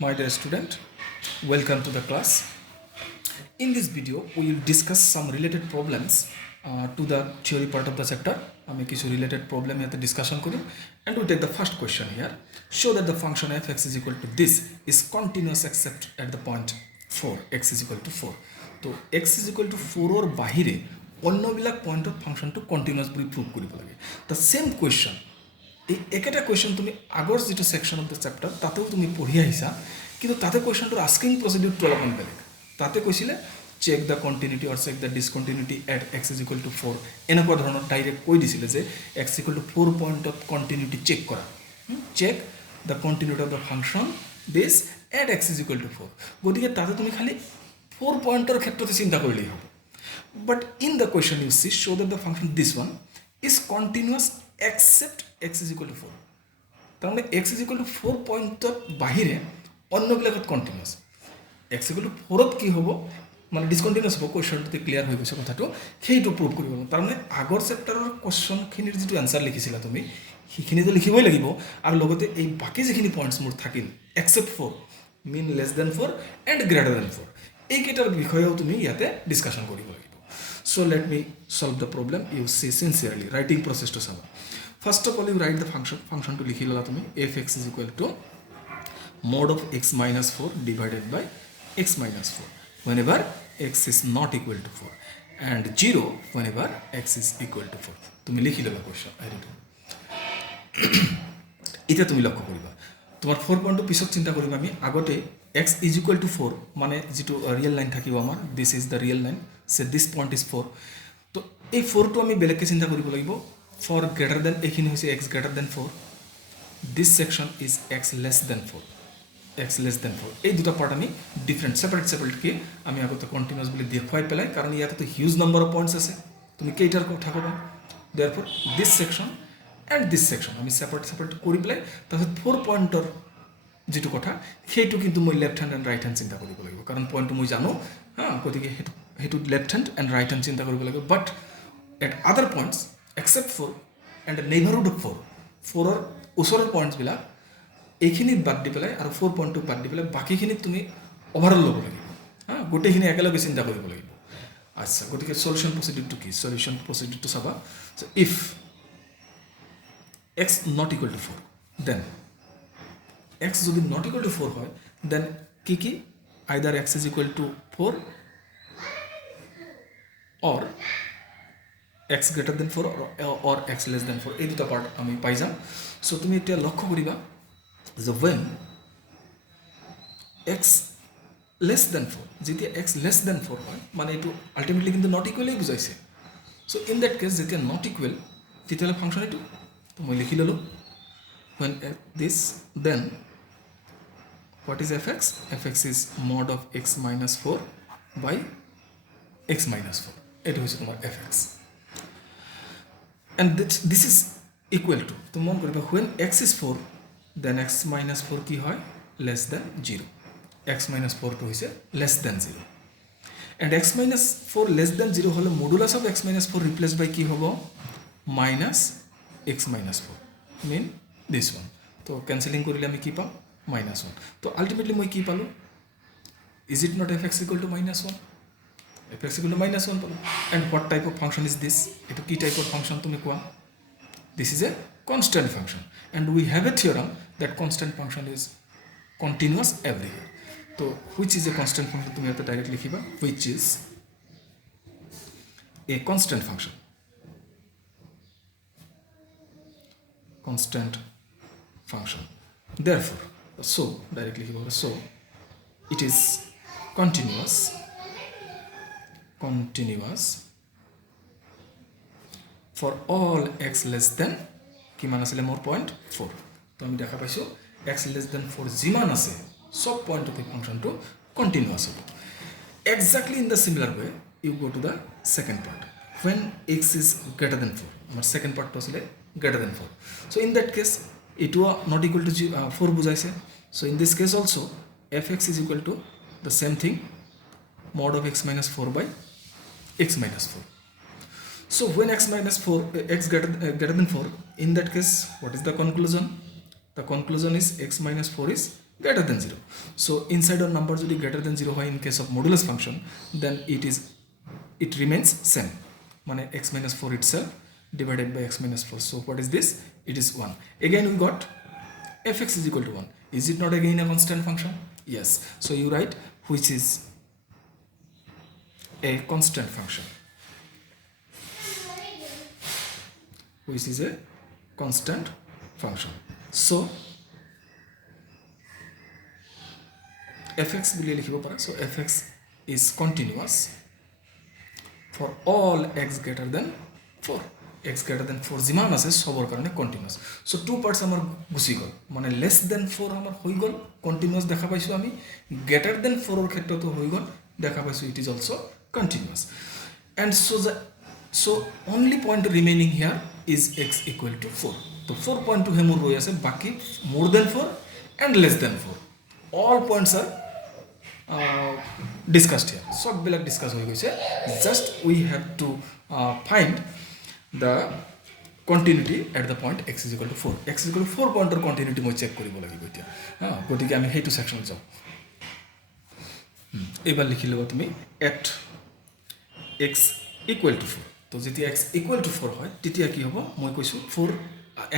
My dear student, welcome to the class. In this video, we will discuss some related problems to the theory part of the chapter. আমি কিছু related problem here discussion করি, and we take the first question here. Show that the function f(x) is equal to this is continuous except at the point 4, x is equal to 4. তো x is equal to 4 or বাহিরে অন্যবিলাক পয়েন্টত ফাংশনটো continuous বুলি prove কৰিব লাগে। The same question, এই একেটা question তুমি আগৰ যিটো ছেকশ্যন অফ দ্য চেপ্টাৰ তাতেও তুমি পঢ়ি আহিছা, কিন্তু তাতে কুৱেশ্যনটোৰ আস্কিং প্ৰচিডিউৰটো অলপমান বেলেগ। তাতে কৈছিলে check the continuity or check the discontinuity at x is equal to 4, এনেকুৱা ধৰণৰ ডাইৰেক্ট কৈ দিছিলে যে এক্স ইকুৱেল টু 4 পইণ্টত কণ্টিনিউটি চেক কৰা, check the continuity of the function this at x is equal to 4। গতিকে তাতে তুমি খালি 4 পইণ্টৰ ক্ষেত্ৰতে চিন্তা কৰিলেই হ'ব। But in the question you see, show that the function this one is continuous except x is equal to 4. তার মানে x is equal to 4 পয়েন্টত বাহিরে অন্যবিলাকত continuous. x is equal to 4ত কি হ'ব, মানে ডিসকণ্টিনিউয়াস হ'ব, কুৱেশ্যনটোতে ক্লিয়াৰ হৈ গৈছে কথাটো, সেইটো প্ৰুভ কৰিব লাগিব। তাৰ মানে আগৰ চেপ্টাৰৰ কুৱেশ্যনখিনিৰ যিটো এনচাৰ লিখিছিলা তুমি সেইখিনিতো লিখিবই লাগিব, আৰু লগতে এই বাকী যিখিনি পইণ্টছ মোৰ থাকিল except 4 mean less than 4 and greater than 4, এইকেইটাৰ বিষয়েও তুমি ইয়াতে ডিছকাশ্যন কৰিব লাগিব। So let me solve the problem. You see sincerely writing process to solve. First of all, you write the function to likhi lola tumi f(x) is equal to mod of x minus 4 divided by x minus 4 whenever x is not equal to 4 and 0 whenever x is equal to 4. তুমি লিখি লোৱা question I read. এটা তুমি লক্ষ্য কৰিবা, তোমাৰ 4 পইণ্টটো পিছত চিন্তা কৰিবা। আমি আগতে x is equal to 4 মানে যেটো ৰিয়েল লাইন থাকিব আমাৰ, this is the real line, say this point is 4, তো এই 4 টো আমি বেলেগকে চিন্তা কৰিব লাগিব। for greater than এইখিনি হৈছে x greater than 4, this section is x less than 4, x less than 4, এই দুটা পার্ট আমি ডিফারেন্ট সেপারেট কে আমি আগতে কন্টিনিউয়াস বলি দেখুৱাই পেলাই, কাৰণ ইয়াতে তো হিউজ নাম্বাৰ অফ পয়েন্টস আছে, তুমি কেইটাৰ কথা ক'বা। therefore this section and this section আমি সেপারেট কৰি পেলাই তাৰপিছত 4 পয়েন্টৰ যেটো কথা সেইটো কিন্তু মই left hand and right hand চিন্তা কৰিব লাগিব, কাৰণ পয়েন্টটো মই জানো, গতিকে সেইটো left hand and right hand চিন্তা কৰিব লাগিব। But at other points except 4 and neighbourhood of 4ৰ ওচৰৰ পইণ্টছবিলাক এইখিনিত বাদ দি পেলাই আৰু 4 পইণ্টটো বাদ দি পেলাই বাকীখিনিত তুমি অভাৰঅল ল'ব লাগিব, গোটেইখিনি একেলগে চিন্তা কৰিব লাগিব। আচ্ছা, গতিকে সলিউশ্যন প্ৰচিডিউৰটো কি? সলিউশ্যন প্ৰচিডিউৰটো চাবা। If x not equal to 4, then x যদি not equal to 4 হয়, then কি either x is equal to 4 or x greater than 4 or x less than 4, এই দুটা পার্ট আমি পাই যাম। সো তুমি এটা লক্ষ্য কৰিবা যে when x less than 4, যেতিয়া x less than 4 হয় মানে এইটো আলটিমেটলি কিন্তু নট ইকুৱেলেই বুজাইছে। সো ইন দ্যাট কেছ যেতিয়া নট ইকুৱেল তেতিয়াহ'লে ফাংচন এইটো তো মই লিখি ল'লোঁ when this, then what is fx? fx is mod of x minus 4 by x minus 4, এটা হচ্ছে তোমার fx, and this is equal to, তো মন করিবা when x is 4 then x minus 4 কি হয়? less than 0, x minus 4 তো হইছে less than 0, and x minus 4 less than 0 হলে modulus of x minus 4 replaced by কি হবো? minus x minus 4, mean this one, তো ক্যান্সেলিং কৰিলে আমি কি পাম? -1, তো আলটিমেটলি মই কি পালো? is it not fx equal to -1? fx equal to -1 পালো। and what type of function is this? এটা কি টাইপ অফ ফাংশন তুমি কোৱা? this is a constant function and we have a theorem that constant function is continuous everywhere. তো which is a constant function তুমি এটা direct লিখিবা, which is a constant function, constant function, therefore so directly here, so it is continuous for all x less than কিমান আছিল মোৰ point 4, তো আমি দেখা পাইছো x less than 4 যিমান আছে সব পয়েন্টতে ফাংশনটো কন্টিনিউয়াস হ'ব। Exactly in the similar way you go to the second part when x is greater than 4, আমার সেকেন্ড পার্টটো আছিল greater than 4, so in that case itu not equal to 4 বুঝাইছে। so in this case also fx is equal to the same thing, mod of x minus 4 by x minus 4. so when x minus 4 x greater than 4, in that case what is the conclusion? The conclusion is x minus 4 is greater than 0. So inside a number যদি greater than 0 হয় in case of modulus function, then it remains same, মানে x minus 4 itself divided by x minus 4. So what is this? It is 1. Again we got fx is equal to 1. Is it not again a constant function? Yes. So you write which is a constant function, which is a constant function. So fx বুলি লিখিব পাৰা. So fx is continuous for all x greater than 4. x greater than 4 যিমান আছে সবৰ কাৰণে continuous. So two parts আমাৰ গুছি গল, মানে লেস দেন 4 আমাৰ হৈ গল কন্টিনিউয়াস দেখা পাইছো আমি, গ্ৰেটাৰ দেন 4 ৰ ক্ষেত্ৰতো হৈ গল দেখা পাইছো it is also continuous. And so only point remaining here is x equal to 4. So 4 point to hemur roi ase, baki more than 4 and less than 4 all points are discussed here. So bilak discuss hoy goise, just we have to find the continuity at the point x is equal to 4. x is equal to 4 pointer continuity moi check koribo lagibo etia. Gotike ami heitu section jao. এবার লিখি লব তুমি at x equal to 4. তো যেতিয়া x equal to 4 হয় তেতিয়া কি হ'ব, মই কৈছো 4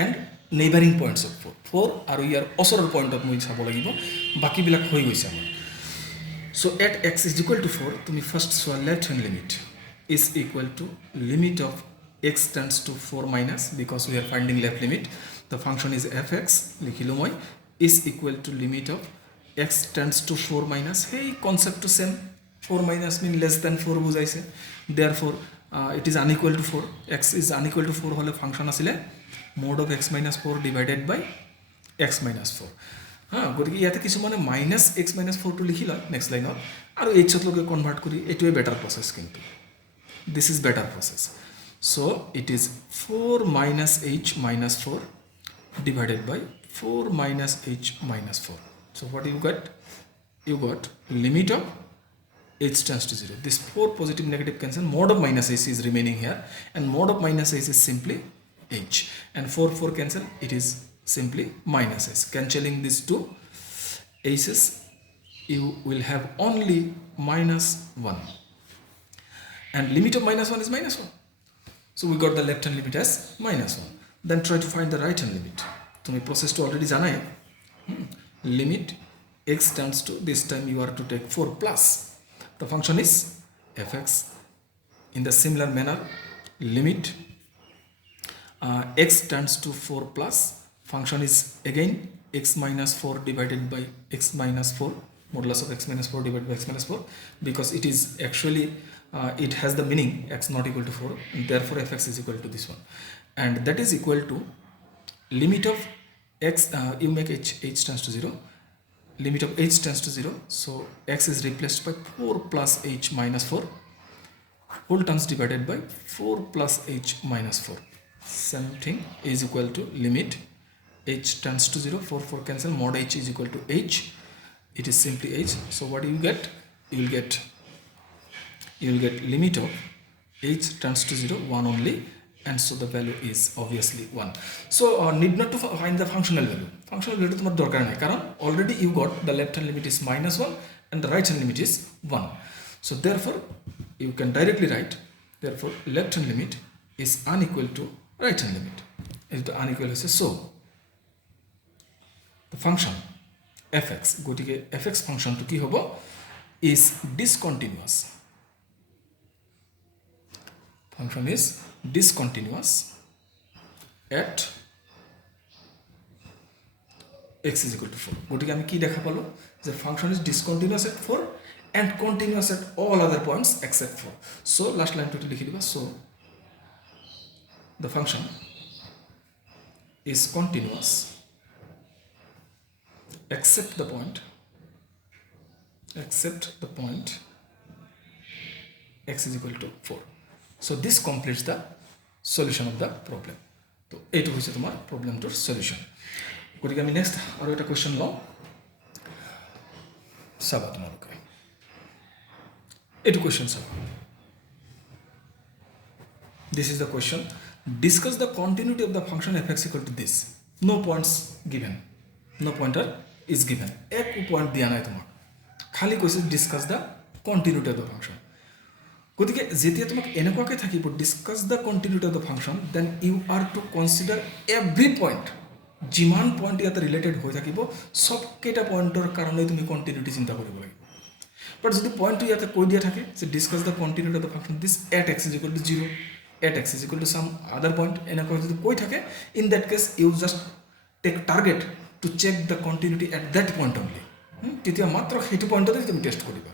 and neighboring points of 4 আৰু ইয়াৰ ওচৰৰ পইণ্টত মই চাব লাগিব, বাকি বিলাক হৈ গৈছে আমাৰ. So at x is equal to 4 তুমি first soya left hand limit is equal to limit of x tends to 4 minus, because we are finding left limit, the function is fx লিখিলো মই is equal to limit of x tends to 4 minus. Hey, concept to same, 4 minus mean less than 4 বুঝাইছে, therefore it is unequal to 4. x is unequal to 4 হলে function আসলে mod of x minus 4 divided by x minus 4. গতিকে ইয়াতে কিছু মানে minus x minus 4 two লিখি লয় next লাইনত, আৰু h ত লগে কনভাৰ্ট কৰি এটোৱে বেটাৰ প্ৰসেস, কিন্তু this is better process. So it is 4 minus h minus 4 divided by 4 minus h minus 4. So what you got? You got limit of h tends to 0. This 4 positive negative cancel, mod of minus h is remaining here, and mod of minus h is simply h, and 4 cancel, it is simply minus h. Cancelling these two h's, you will have only minus 1, and limit of minus 1 is minus 1. So we got the left hand limit as minus 1. Then try to find the right hand limit. তুমি process to already জানাই, limit x tends to, this time you are to take 4 plus, the function is fx. In the similar manner, limit x tends to 4 plus, function is again x minus 4 divided by x minus 4, modulus of x minus 4 divided by x minus 4, because it is actually it has the meaning x not equal to 4, and therefore fx is equal to this one, and that is equal to limit of x, you make h tends to 0, limit of h tends to 0, so x is replaced by 4 plus h minus 4 whole terms divided by 4 plus h minus 4. Same thing is equal to limit h tends to 0, 4 cancel, mod h is equal to h, it is simply h. So what you get? You will get limit of h tends to 0, 1 only, and so the value is obviously 1. So need not to find the functional value. Functional value তোমার দরকার নাই, কারণ already you got the left hand limit is minus 1 and the right hand limit is 1. So therefore you can directly write, therefore left hand limit is unequal to right hand limit. Is the unequal is so the function fx, গতিকে fx function to কি হব, is discontinuous. Function is discontinuous at x is equal to 4. গতিকে আমি কি দেখা পালো, যে function is discontinuous at 4 and continuous at all other points except 4. So last line to লিখি দিবা, so the function is continuous except the point x is equal to 4. So this completes the solution of the problem. তো এইটো হৈছে তোমাৰ প্ৰবলেমটোৰ solution. গতিকে আমি next আৰু এটা কোৱেশ্চন লওঁ, চাবা তোমালোকে এইটো কোৱেশ্চন চাবা। This is the question. Discuss the continuity of the function fx equal to this. No points given. No pointer is given একো পইণ্ট দিয়া নাই তোমাক খালি কৈছে discuss the continuity of the function গতিকে যেতিয়া তোমাক এনেকুৱাকৈ থাকিব discuss the continuity of the function then you are to consider every point যিমান পইণ্ট ইয়াতে ৰিলেটেড হৈ থাকিব চবকেইটা পইণ্টৰ কাৰণে তুমি কণ্টিনিউটি চিন্তা কৰিব লাগিব বাট যদি পইণ্টটো ইয়াতে কৈ দিয়া থাকে যে discuss the continuity of the function this at x is equal to 0 at x is equal to some other point এনেকুৱা যদি কৈ থাকে in that case you just take target to check the continuity at that point only তেতিয়া মাত্ৰ সেইটো পইণ্টতে তুমি test কৰিবা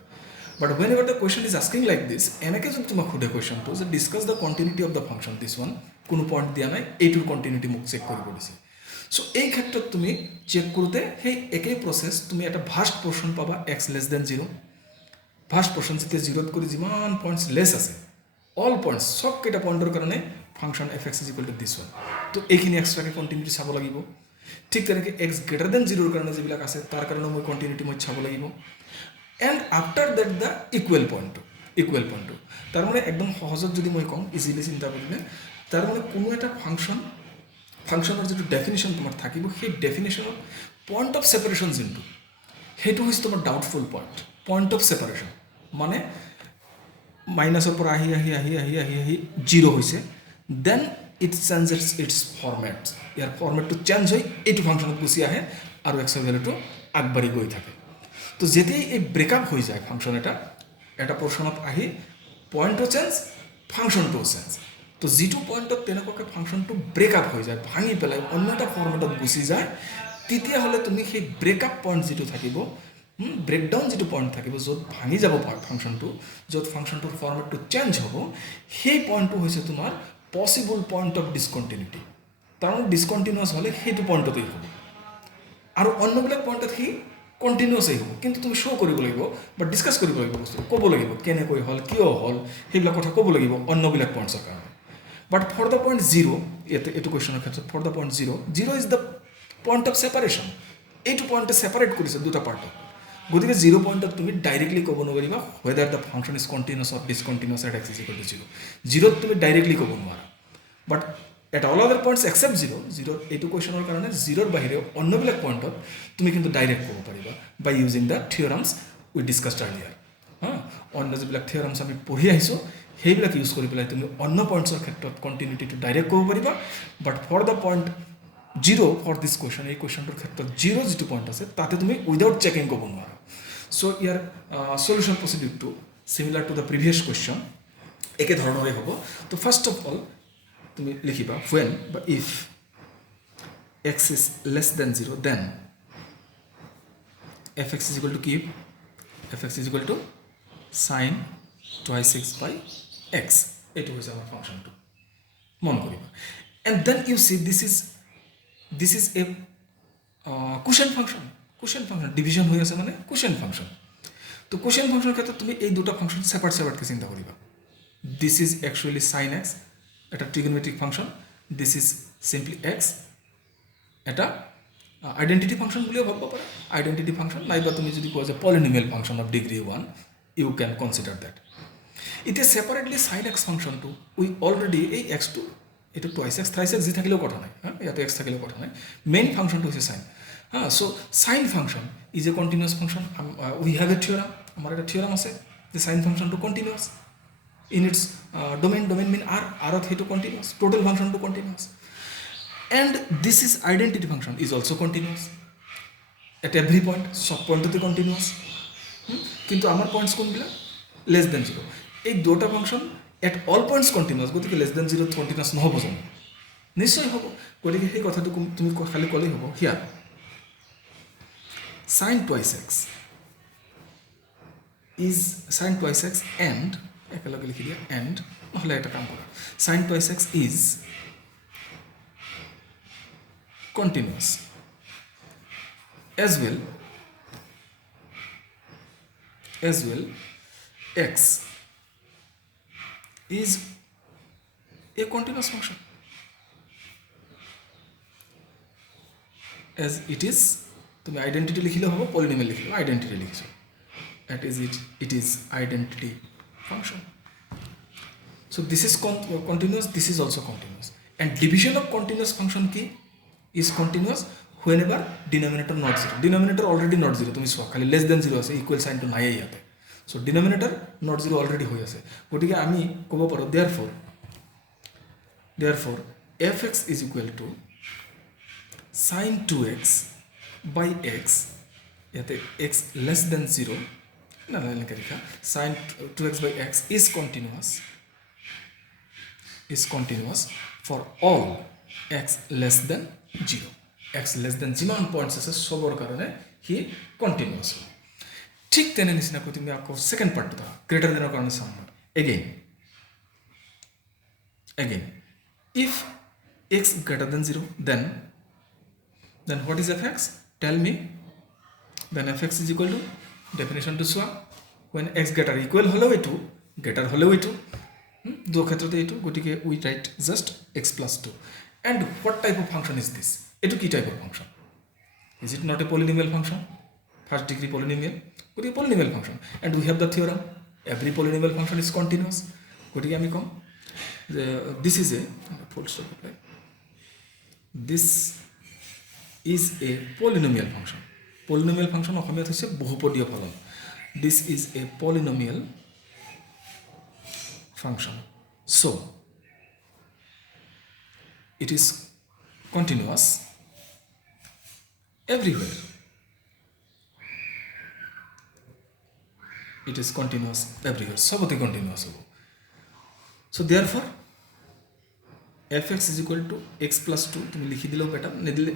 but whenever the question is asking like this এনেকৈ যদি তোমাক সোধে কুৱেশ্যনটো যে discuss the continuity of the function this one কোনো পইণ্ট দিয়া নাই এইটোৰ কণ্টিনিউটি মোক চেক কৰিব দিছে চ' এই ক্ষেত্ৰত তুমি চেক কৰোঁতে সেই একেই প্ৰচেছ তুমি এটা ভাষ্ট পৰ্চন পাবা x less than 0 first portion যেতিয়া 0ত কৰি যিমান পইণ্টছ লেছ আছে অল পইণ্টছ চবকেইটা পইণ্টৰ কাৰণে function f x is equal to this one তো এইখিনি এক্সট্ৰাকৈ কণ্টিনিউটি চাব লাগিব ঠিক তেনেকৈ এক্স গ্ৰেটাৰ দেন 0ৰ কাৰণে যিবিলাক আছে তাৰ কাৰণেও মই কণ্টিনিউটি মই চাব লাগিব and after that the equal পইণ্টটো তাৰমানে একদম সহজত যদি মই কওঁ ইজিলি চিন্তা কৰিলে তাৰমানে কোনো এটা ফাংচনৰ যিটো ডেফিনেশ্যন তোমাৰ থাকিব সেই ডেফিনেশ্যনৰ পইণ্ট অফ ছেপাৰেশ্যন যোনটো সেইটো হৈছে তোমাৰ ডাউটফুল পইণ্ট অফ ছেপাৰেশ্যন মানে মাইনাছৰ পৰা আহি আহি আহি আহি আহি আহি 0 হৈছে then it changes its format ইয়াৰ ফৰ্মেটটো চেঞ্জ হৈ এইটো ফাংচনত গুচি আহে আৰু এক্সৰ ভেলুটো আগবাঢ়ি গৈ থাকে তো যেতিয়াই এই ব্ৰেকআপ হৈ যায় ফাংচন এটা পৰ্চনত আহি পইণ্টটো চেঞ্জ ফাংচনটোও চেঞ্জ তো যিটো পইণ্টত তেনেকুৱাকৈ ফাংচনটো ব্ৰেকআপ হৈ যায় ভাঙি পেলাই অন্য এটা ফৰ্মেটত গুচি যায় তেতিয়াহ'লে তুমি সেই ব্ৰেকআপ পইণ্ট যিটো থাকিব ব্ৰেকডাউন যিটো পইণ্ট থাকিব য'ত ভাঙি যাব ফাংচনটো য'ত ফাংচনটোৰ ফৰ্মেটটো চেঞ্জ হ'ব সেই পইণ্টটো হৈছে তোমাৰ পচিবল পইণ্ট অফ ডিছকণ্টিনিউটি তাৰমানে ডিছকণ্টিনিউৱাছ হ'লে সেইটো পইণ্টতেই হ'ব আৰু অন্যবিলাক পইণ্টত সি কণ্টিনিউৱাছেই হ'ব কিন্তু তুমি শ্ব' কৰিব লাগিব বা ডিছকাছ কৰিব লাগিব বস্তু ক'ব লাগিব কেনেকৈ হ'ল কিয় হ'ল সেইবিলাক কথা ক'ব লাগিব অন্যবিলাক পইণ্টছৰ কাৰণে বাট ফৰ দ্য পইণ্ট 0 এইটো কুৱেশ্যনৰ ক্ষেত্ৰত for the point 0 is the point of separation এইটো পইণ্টে ছেপাৰেট কৰিছে দুটা পাৰ্টত গতিকে 0 পইণ্টত তুমি ডাইৰেক্টলি ক'ব নোৱাৰিবা whether the function is continuous or discontinuous at x is equal to 0 তুমি ডাইৰেক্টলি ক'ব নোৱাৰা but at all other points except 0 এইটো কুৱেশ্যনৰ কাৰণে 0ৰ বাহিৰে অন্যবিলাক পইণ্টত তুমি কিন্তু ডাইৰেক্ট ক'ব পাৰিবা বাই using the থিয়ৰামছ we discussed earlier অন্য যিবিলাক থিয়ৰামছ আমি পঢ়ি আহিছোঁ সেইবিলাক ইউজ কৰি পেলাই তুমি অন্য পইণ্টছৰ ক্ষেত্ৰত কণ্টিনিউটিটো ডাইৰেক্ট ক'ব পাৰিবা but for the point 0 for this question এই কুৱেশ্যনটোৰ ক্ষেত্ৰত 0 যিটো পইণ্ট আছে তাতে তুমি উইদাউট চেকিং ক'ব নোৱাৰা চ' ইয়াৰ সলিউশ্যন প্ৰচিডিউৰটো similar to the previous question একেধৰণৰে হ'ব তো ফাৰ্ষ্ট অফ অল তুমি লিখিবা when বা if x is less than 0 then fx is equal to কি fx is equal to sin twice x by x এইটো হৈছে আমাৰ ফাংচনটো মন কৰিবা and then you see this is a quotient function division হৈ আছে মানে quotient function তো quotient function ক্ষেত্ৰত তুমি এই দুটা ফাংচন সেপাৰেটকে চিন্তা কৰিবা this is actually sin x এটা trigonometric function this is simply x এটা আইডেন্টিটি ফাংশন বুলিও ভাবিব পাৰা আইডেন্টিটি ফাংশন নাইবা তুমি যদি কোৱা যে polynomial function of degree 1 you can consider that এতিয়া সেপাৰেটলি সাইন এক্স ফাংশনটো উই অলৰেডি এই এক্সটো এইটো টুৱাইছ এক্স থ্ৰাইছ এক্স যি থাকিলেও কথা নাই ইয়াতে এক্স থাকিলেও কথা নাই মেইন ফাংশনটো হৈছে sine so' sine function is a continuous function we have a theorem আমাৰ এটা থিয়ৰাম আছে যে সাইন ফাংশনটো continuous in its domain mean r to continuous total function to continuous and this is identity function is also continuous at every point sub point to continuous কিন্তু আমার points কোনগুলা less than 0 এই দুটো function at all points continuous গতিকে less than 0 continuous নহব জানো নিশ্চয় হ'ব গতিকে সেই কথাটো তুমি খালি কলেই হ'ব হিয়াৰ sin twice x is sin twice x and একেলগে লিখি দিয়া এণ্ড নহ'লে এটা কাম কৰা sin twice x is continuous as well x is a continuous function as it is তুমি আইডেন্টিটি লিখিলেও হ'ব পলিনোমিয়েল লিখিলেও আইডেন্টিটি লিখিছো it is identity function so this is continuous this is also continuous and division of continuous function key is continuous whenever denominator not 0. Denominator already not 0, তুমি চোৱা খালি less than 0 আছে, equal sign to নাই ইয়াতে, so denominator not 0 already হৈ আছে, গতিকে আমি ক'ব পাৰো therefore fx is equal to sin 2x by x, ইয়াতে x less than 0 না এনেকৈ লিখা, sin 2x by x is continuous for all x less than 0. x less than যিমান পইণ্টছ আছে সবৰ কাৰণে হি কণ্টিনিউৱাছ হয়। ঠিক তেনে নিচিনাকৈ তুমি আকৌ ছেকেণ্ড পাৰ্টটো ধৰা গ্ৰেটাৰ দেনৰ কাৰণে চাম। again if x greater than 0 then what is fx? Tell me. Then fx is equal to, definition to চোৱা, when x greater equal হ'লেও এইটো greater হ'লেও এইটো দুই ক্ষেত্ৰতে এইটো, গতিকে we write just x plus 2. and what type of function is this? এইটো কি টাইপৰ function? is it not a polynomial function? First degree polynomial, গতিকে polynomial function, and we have the theorem every polynomial function is continuous, গতিকে আমি কম যে this is a full stop apply, this is a polynomial function. Polynomial function অসমীয়াত হৈছে বহুপদীয় ফলন. This is a polynomial function, so it is continuous everywhere. It is continuous everywhere, সবতে continuous হ'ব. So therefore fx is equal to x plus 2, তুমি লিখি দিলেও better,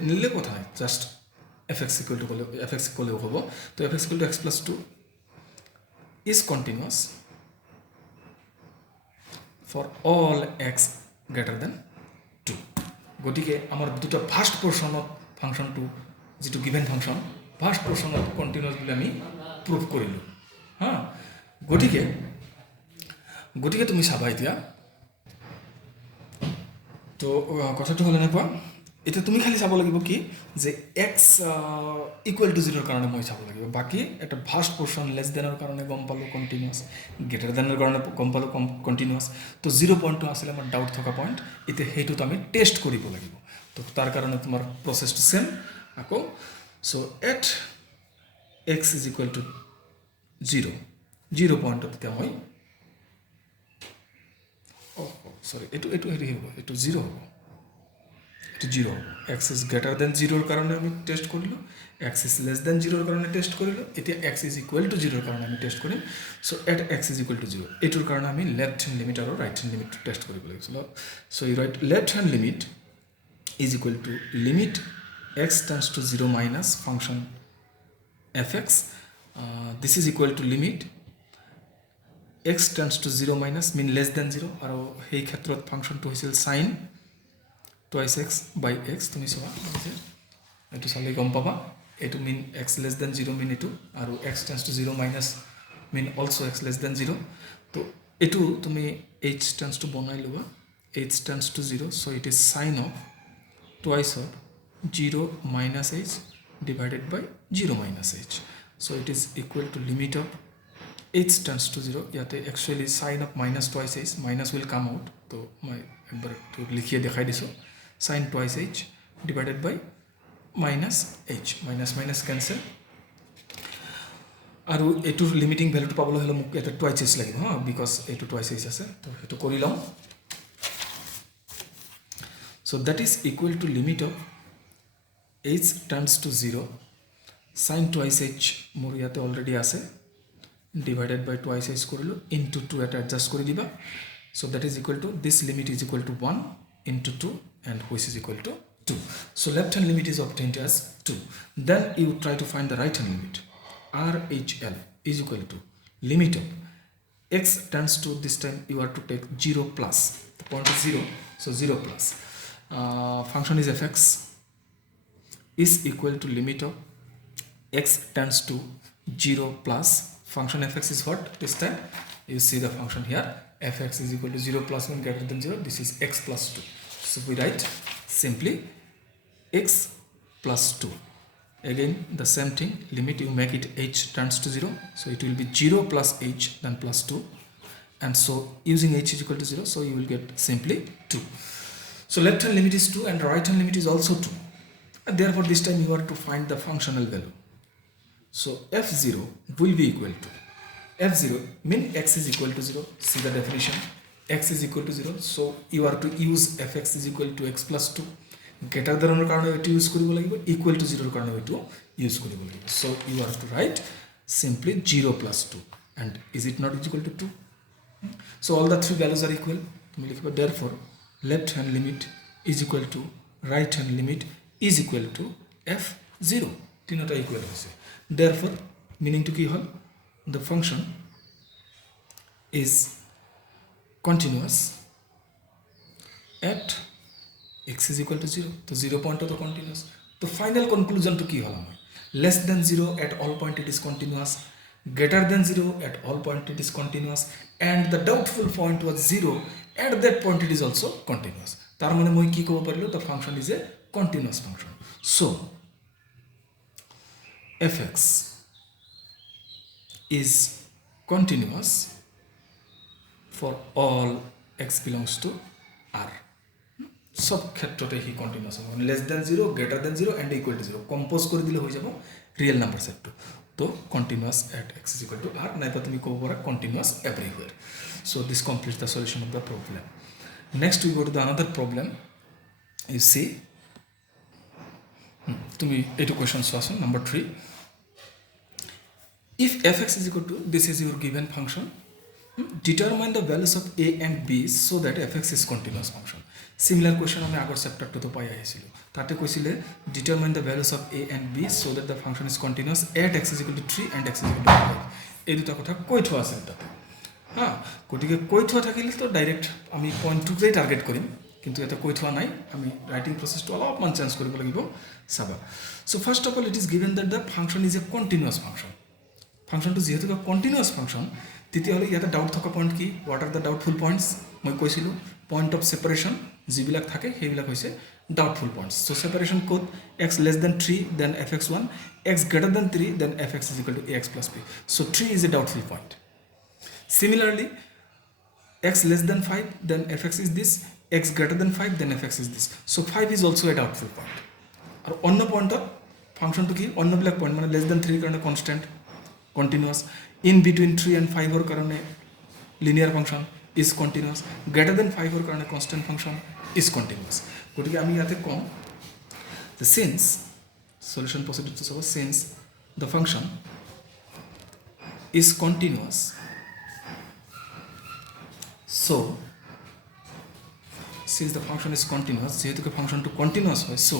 নিলে কথা নাই, just fx equal to fx কলেও হ'ব। তো fx equal to x plus 2 is continuous for all x greater than 2. গতিকে আমাৰ দুটা ফাৰ্ষ্ট পোৰ্শনত ফাংচনটো যেটো গিভেন ফাংচন ফাৰ্ষ্ট পোৰ্শনত কন্টিনিউয়াস বুলি আমি প্ৰুভ কৰিলো। গতিকে তুমি চাবা এতিয়া, তো কথাটো হল এনেকুৱা, এতিয়া তুমি খালি চাব লাগিব কি যে x ইকুৱেল টু 0 কাৰণে মই চাব লাগিব, বাকি এটা ফাৰ্ষ্ট পোৰ্শন লেস দেনৰ কাৰণে গম পালো কন্টিনিউয়াস, গ্ৰেটাৰ দেনৰ কাৰণে গম পালো কন্টিনিউয়াস। তো 0 পইণ্টটো আছিল আমাৰ ডাউট থকা পইণ্ট, এতিয়া হেইটো আমি টেষ্ট কৰিব লাগিব। তো তাৰ কাৰণে তোমাৰ প্ৰসেসটো সেম আকৌ। So at x is equal to 0 পইণ্টত তেতিয়া মই সরি এটু হেৰি হ'ব, এটু 0 হ'ব, এটু 0 হ'ব। x is greater than 0 কাৰণে আমি টেষ্ট কৰিলোঁ, x is less than 0 কাৰণে টেষ্ট কৰিলোঁ, এতিয়া x is equal to 0 কাৰণে আমি টেষ্ট কৰিম। So at x is equal to 0 এটুৰ কাৰণে আমি লেফট হ্যান্ড লিমিট আৰু ৰাইট হ্যান্ড লিমিট টেষ্ট কৰিব লাগিছিল। So you write left hand limit is equal to limit x tends to 0 minus function fx. This is equal to limit x tends to 0 minus mean less than 0, আৰু সেই ক্ষেত্ৰত ফাংশনটো হৈছিল sin twice x by x। তুমি চোৱা এইটো চালে গম পাবা, এইটো mean x less than 0 mean এইটো, আৰু x tends to 0 minus mean also x less than 0। তো এইটো তুমি h tends to বনাই লবা, h tends to 0, so it is sin of twice of 0 minus h divided by 0 minus h, so it is equal to limit of h tends to 0, ইয়াতে actually sin of minus twice h, minus will come out, তো মই একবাৰ তো লিখিয়ে দেখাই দিছো, sin twice h divided by minus h, minus cancel, আৰু এটু লিমিটিং ভ্যালুটো পাবলৈ হলে মোক এটা twice h লাগিব, বিকজ এটু twice h আছে, তো এটু কৰি লম। So that is equal to limit of h tends to 0 sin twice h মোৰ ইয়াতে অলৰেডি আছে, divided by twice h কৰিলো into 2 এটা adjust কৰি দিবা। So that is equal to, this limit is equal to 1 into 2 and which is equal to 2. So left hand limit is obtained as 2. Then you try to find the right hand limit. RHL is equal to limit of x tends to, this time you are to take 0 plus, the point is 0, so 0 plus function is fx is equal to limit of x tends to 0 plus function fx is what? This time you see the function here, fx is equal to 0 plus 1 greater than 0, this is x plus 2. So we write simply x plus 2. Again the same thing, limit you make it h tends to 0, so it will be 0 plus h then plus 2, and so using h is equal to 0, so you will get simply 2. So left hand limit is 2 and right hand limit is also 2. and therefore this time you are to find the functional value. So f0 will be equal to f0 mean x is equal to 0. See the definition, x is equal to 0, so you are to use fx is equal to x plus 2. Greater than karone etu use koribo lagibo, equal to 0 karone etu use koribo lagibo. So you are to write simply 0 plus 2, and is it not equal to 2? So all the three values are equal. Therefore left hand limit is equal to right hand limit is equal to f0. তিনটা equal হয়েছে। Therefore meaning to কি হল, the function is continuous at x is equal to 0. তো 0 পয়েন্টও তো continuous. তো final conclusion তো কি হল আমার, less than 0 at all point it is continuous, greater than 0 at all point it is continuous, and the doubtful point was 0, at that point it is also continuous. তার মানে মই কি কব পারিলো, the function is a continuous function. So fx is continuous for all x belongs to r. সব ক্ষেত্রতে হি continuous হবে, less than 0, greater than 0 and equal to 0 compose করে দিলে হয়ে যাব রিয়েল নাম্বার সেট। তো continuous at x is equal to r, নাইবা তুমি কব পারা continuous everywhere. So this completes the solution of the problem. Next we go to the another problem. You see তুমি এইটো কোয়েশ্চন চোৱাচোন, number 3। If fx is equal to, this is your given function, determine the values of a and b so that fx is continuous function. Similar question আমি আগৰ চ্যাপ্টাৰটো পাই আহিছিলো, তাতে কৈছিলে determine the values of a and b so that the function is continuous at x is equal to 3 and x is equal to 5. এই দুটা কথা কৈ থোৱা আছে তাতে। হ্যাঁ, গতিকে কৈ থোৱা থাকিলে তো ডাইৰেক্ট আমি পইণ্টটোকেই টাৰ্গেট কৰিম, কিন্তু এটা কৈ থোৱা নাই, আমি ৰাইটিং প্ৰচেছটো অলপমান চেঞ্জ কৰিব লাগিব চাবা। So' first of all it is given that the function is a continuous function. ফাংচনটো যিহেতু কণ্টিনিউৱাছ ফাংচন, তেতিয়াহ'লে ইয়াতে ডাউট থকা পইণ্ট কি, what are the doubtful points? মই কৈছিলোঁ পইণ্ট অফ ছেপাৰেশ্যন যিবিলাক থাকে সেইবিলাক হৈছে ডাউটফুল পইণ্টছ। চ' ছেপাৰেশ্যন ক'ত, x less than 3 then fx1, x greater than 3 then fx is equal to ax plus b। So' 3 is a doubtful point. Similarly, x less than 5 then fx is this, x greater than 5 then fx is this. So 5 is also a doubtful point. আর অন্য পয়েন্টত ফাংশনটো কি, অন্যবিলাক point মানে less than 3 কারণে constant continuous, in between 3 and 5 এর কারণে linear function is continuous, greater than 5 এর কারণে constant function is continuous. গতিকে আমি ইয়াতে কম যে since solution procedure to solve, since the function is continuous, so since the function is continuous, যেহেতু function to continuous হয়, so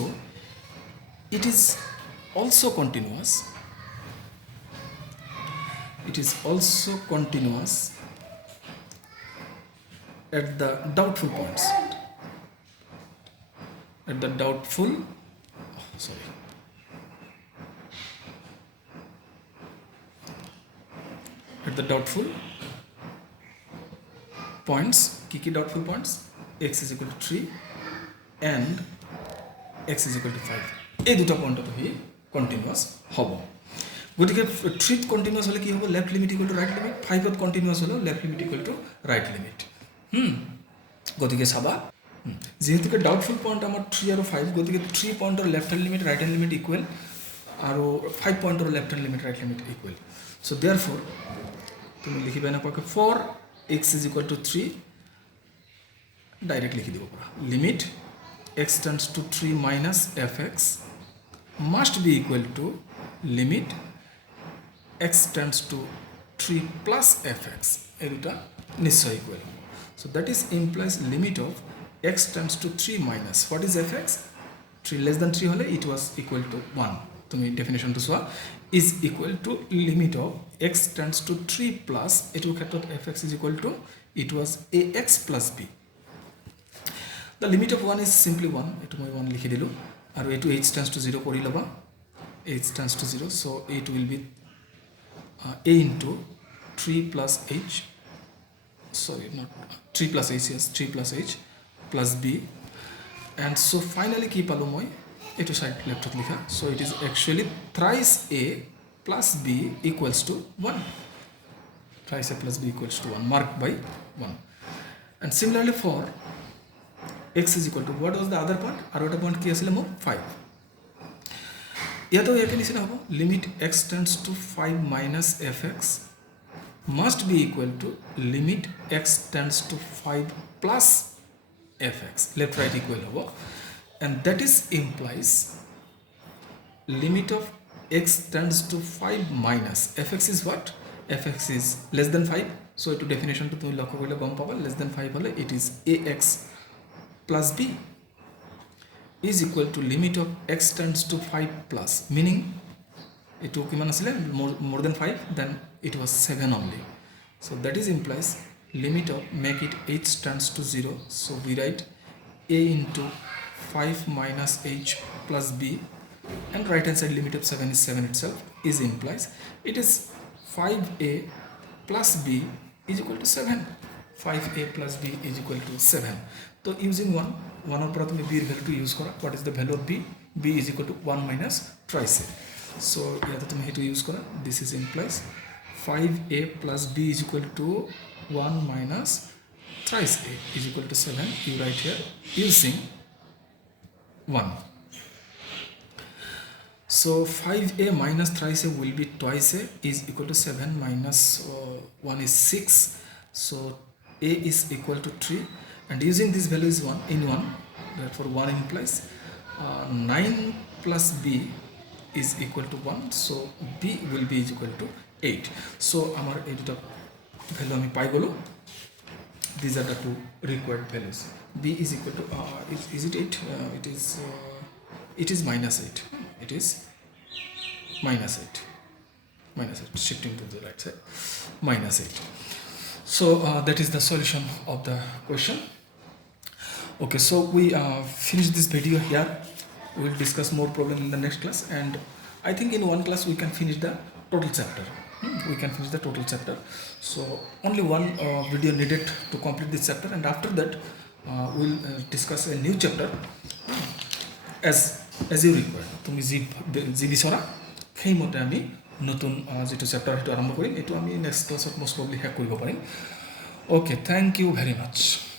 it is also continuous, it is also continuous at the doubtful points, at the doubtful at the doubtful points, কি doubtful points, x is equal to 3 and x is equal to 5, এই দুটা পয়েন্টটো হি continuous হ'ব। গতিকে 3 continuous হলে কি হ'ব, left limit equal to right limit, 5 continuous হলে left limit equal to right limit. গতিকে চাবা যেহেতুকে ডাউটফুল পয়েন্ট আমার 3 আৰু 5, গতিকে 3 পয়েন্টৰ left hand limit right hand limit equal আৰু 5 পয়েন্টৰ left hand limit right limit equal. So therefore তুমি লিখিবা এনেকুৱাকৈ for x is equal to 3, direct লিখি দিব পাৰা limit x tends to 3 minus fx must be equal to limit x tends to 3 plus fx, এই দুটা নিশ্চয় equal. so that is implies limit of x tends to 3 minus what is fx, 3 less than 3 হলে it was equal to 1, তুমি ডেফিনেশনটো চোৱা, is equal to limit of x tends to 3 plus এটোৰ ক্ষেত্ৰত fx is equal to it was ax plus b. The limit of 1 is simply 1, এটো মই 1 লিখি দিলো, আৰু এটো h tends to 0 কৰি লবা, h tends to 0, so it will be a into 3 plus h, sorry not 3 plus h, yes 3 plus h plus b, and so finally কি পালো মই, এটো সাইড লেফটত লিখা, so it is actually thrice a plus b equals to 1, thrice a plus b equals to 1 marked by 1. And similarly for x is equal to what was the other point, আর ওটা point কি আছিল মোৰ 5, ইয়াতেও একে নিচিনা হ'ব limit x tends to 5 minus fx must be equal to limit x tends to 5 plus fx left right equal hobo and that is implies limit of x tends to 5 minus fx is what fx is less than 5 so eto definition to tumi lokho korle gom paba less than 5 hole it is ax plus b is equal to limit of x tends to 5 plus meaning it took more than 5 then it was 7 only so that is implies limit of make it h tends to 0 so we write a into 5 minus h plus b and right hand side limit of 7 is 7 itself is implies it is 5a plus b is equal to 7 5a plus b is equal to 7 so using one of prathame b value to use kora what is the value of b b is equal to 1 minus twice a so here তুমি হেতু use কৰা this is implies 5a plus b is equal to 1 minus thrice a is equal to 7 you write here using 1 so 5a minus thrice a will be twice a is equal to 7 minus 1 is 6 so a is equal to 3 and using this value is 1 in 1 therefore 1 implies 9 plus b is equal to 1 so b will be is equal to 8 so amar ei duta value ami pai golo these are the two required values b is equal to is it 8 it is minus 8 it is minus 8 shifting to the right side minus 8 so that is the solution of the question okay so we finish this video here we will discuss more problem in the next class and I think in one class we can finish the total chapter so only one video needed to complete this chapter and after that we'll discuss a new chapter as you require তুমি G বিচৰা সেই মতে আমি নতুন যেটো chapter হেতু আৰম্ভ কৰিম এটো আমি নেক্সট ক্লাছত মোস্ট প্ৰবলি হেক কৰিব পাৰিম okay thank you very much